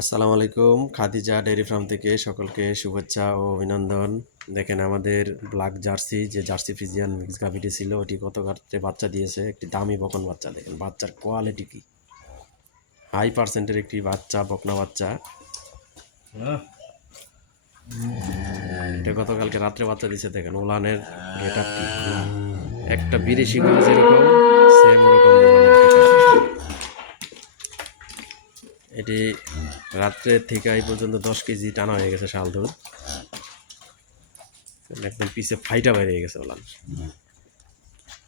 আসসালামু আলাইকুম। Khadija dairy farm থেকে সকলকে শুভেচ্ছা ও অভিনন্দন। দেখেন আমাদের ব্ল্যাক জার্সি যে জার্সি ফিজিয়ান মিক্স গাভিটি ছিল, ওটি গত রাত্রে বাচ্চা দিয়েছে? একটি দামি বকন বাচ্চা, দেখেন বাচ্চার কোয়ালিটি কি? হাই পার্সেন্টের একটি বাচ্চা, বকনা বাচ্চা। এটা গতকালকে রাত্রে বাচ্চা দিয়েছে দেখেন আপ একটা বিদেশি যেরকম সেম ওরকম ওলানের getup। এটি রাত্রে থেকে এই পর্যন্ত দশ কেজি টানা হয়ে গেছে শাল দুধ একদম পিছে ফাইটা বাইরে গেছে ওলান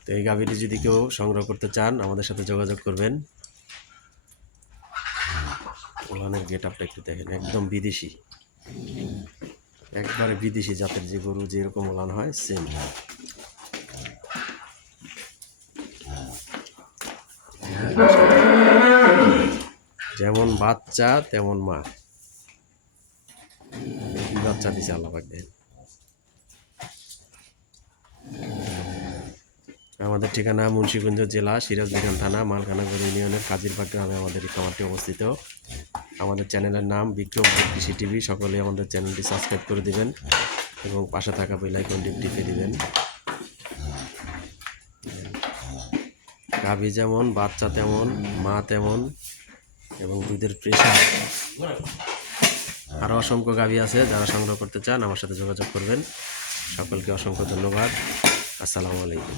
তো এই গাভীটি যদি কেউ সংগ্রহ করতে চান, আমাদের সাথে যোগাযোগ করবেন। ওলানের গেট আপটা একটু দেখেন, একদম বিদেশি। একবারে বিদেশি জাতের যে গরু যেরকম ওলান হয় সেম যেমন বাচ্চা, তেমন মা। বাচ্চা দিছে আল্লাহ দেখেন আমাদের ঠিকানা মুন্সিগঞ্জ জেলা সিরাজবিখান থানা মালকানগর ইউনিয়নের কাজিরবাগ গ্রামে আমাদের এই খামারটি অবস্থিত। আমাদের চ্যানেলের নাম বিক্রম কৃষি টিভি, সকলে আমাদের চ্যানেলটি সাবস্ক্রাইব করে দিবেন এবং পাশে থাকা বেল আইকনটি টিপে দিবেন। গাভী যেমন, বাচ্চা তেমন, মা তেমন এবং দুধের প্রেশার আরও অসংখ্য গাভি আছে যারা সংগ্রহ করতে চান, আমার সাথে যোগাযোগ করবেন। সকলকে অসংখ্য ধন্যবাদ। আসসালামু আলাইকুম।